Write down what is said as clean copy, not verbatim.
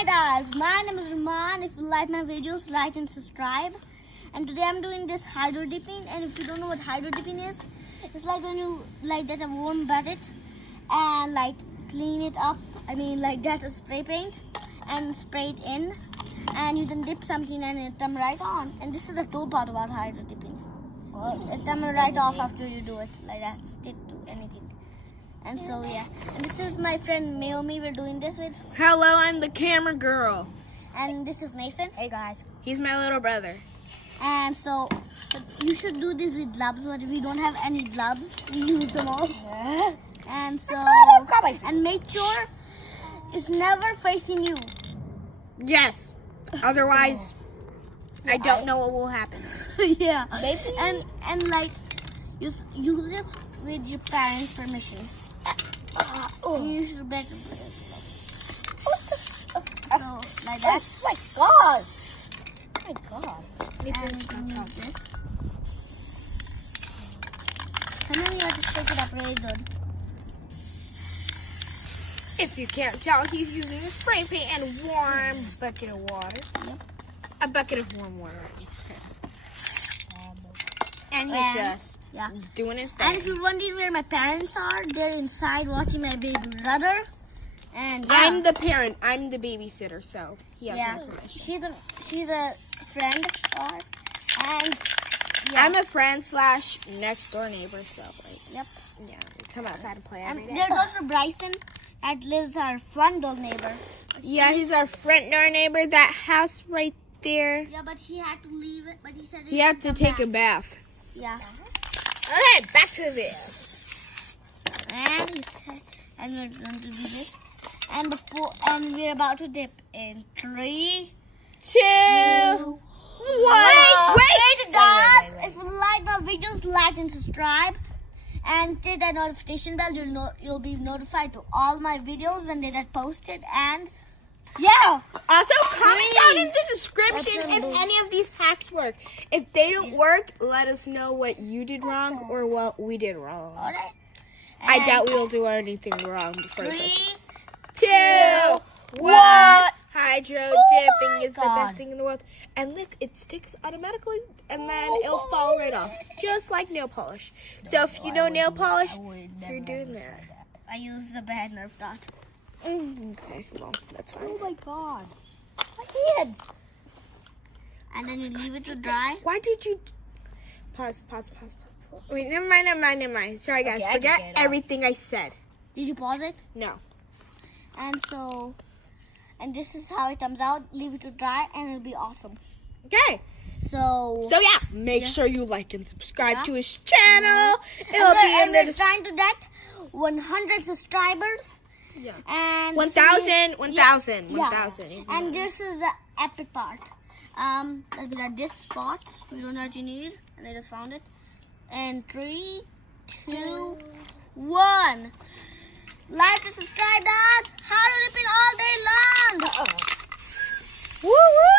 Hi guys, my name is Orman. If you like my videos, like and subscribe. And today I'm doing this hydro dipping. And if you don't know what hydro dipping is, it's like when you get a warm bucket and clean it up. I mean get a spray paint and spray it in, and you then dip something and it come right on. And this is the cool part about hydro dipping. It comes right off after you do it like that. Stick to anything. And so yeah, and this is my friend Naomi. We're doing this with. Hello, I'm the camera girl. And this is Nathan. Hey guys. He's my little brother. And so you should do this with gloves, but if we don't have any gloves, we use them all. Yeah. And so and make sure it's never facing you. Yes. Otherwise, I don't know what will happen. Yeah. Maybe. And use it with your parents' permission. You should better do it. So like that. Oh my god. Oh my god. And you use this. And then you have to shake it up really good. If you can't tell, he's using a spray paint and a warm bucket of water. Yep. A bucket of warm water. And he's just doing his thing. And if you're wondering where my parents are, they're inside watching my baby brother. And yeah. I'm the parent. I'm the babysitter, so he has my permission. She's a friend of ours. And I'm a friend / next door neighbor, so yep. yeah, we come outside and play every And day. there's also Bryson that lives our front door neighbor. Yeah, he's our front door neighbor. That house right there. Yeah, but he had to leave it. But he said He had to take a bath. Yeah. Okay, back to this. And he said, and we're going to do this. And we're about to dip in 3, 2, 1. Wait, guys! If you like my videos, like and subscribe, and hit that notification bell. You'll be notified to all my videos when they get posted. And yeah. Also, comment down in the description if any of these hacks work. If they don't work, let us know what you did wrong or what we did wrong. All right. I doubt we'll do anything wrong before 3, this. 2, 1. Hydro dipping is the best thing in the world. And look, it sticks automatically and then it'll fall right off. Just like nail polish. So if you know nail polish, you're doing that. I use the bad nerf dot. Okay, well, that's fine. Oh my god. My head. And then you leave it to dry. Why did you... Pause. Wait, never mind. Sorry, guys. Okay, Forget everything I said. Did you pause it? No. And this is how it comes out. Leave it to dry and it'll be awesome. Okay. So yeah, make sure you like and subscribe to his channel. It'll be in the we're trying to get 100 subscribers. Yeah. And 1,000. And this is the epic part. That'll be like this spot. We don't know what you need. And I just found it. And 3, 2, 1. Like and subscribe, guys. How to dipping all day long. Woo!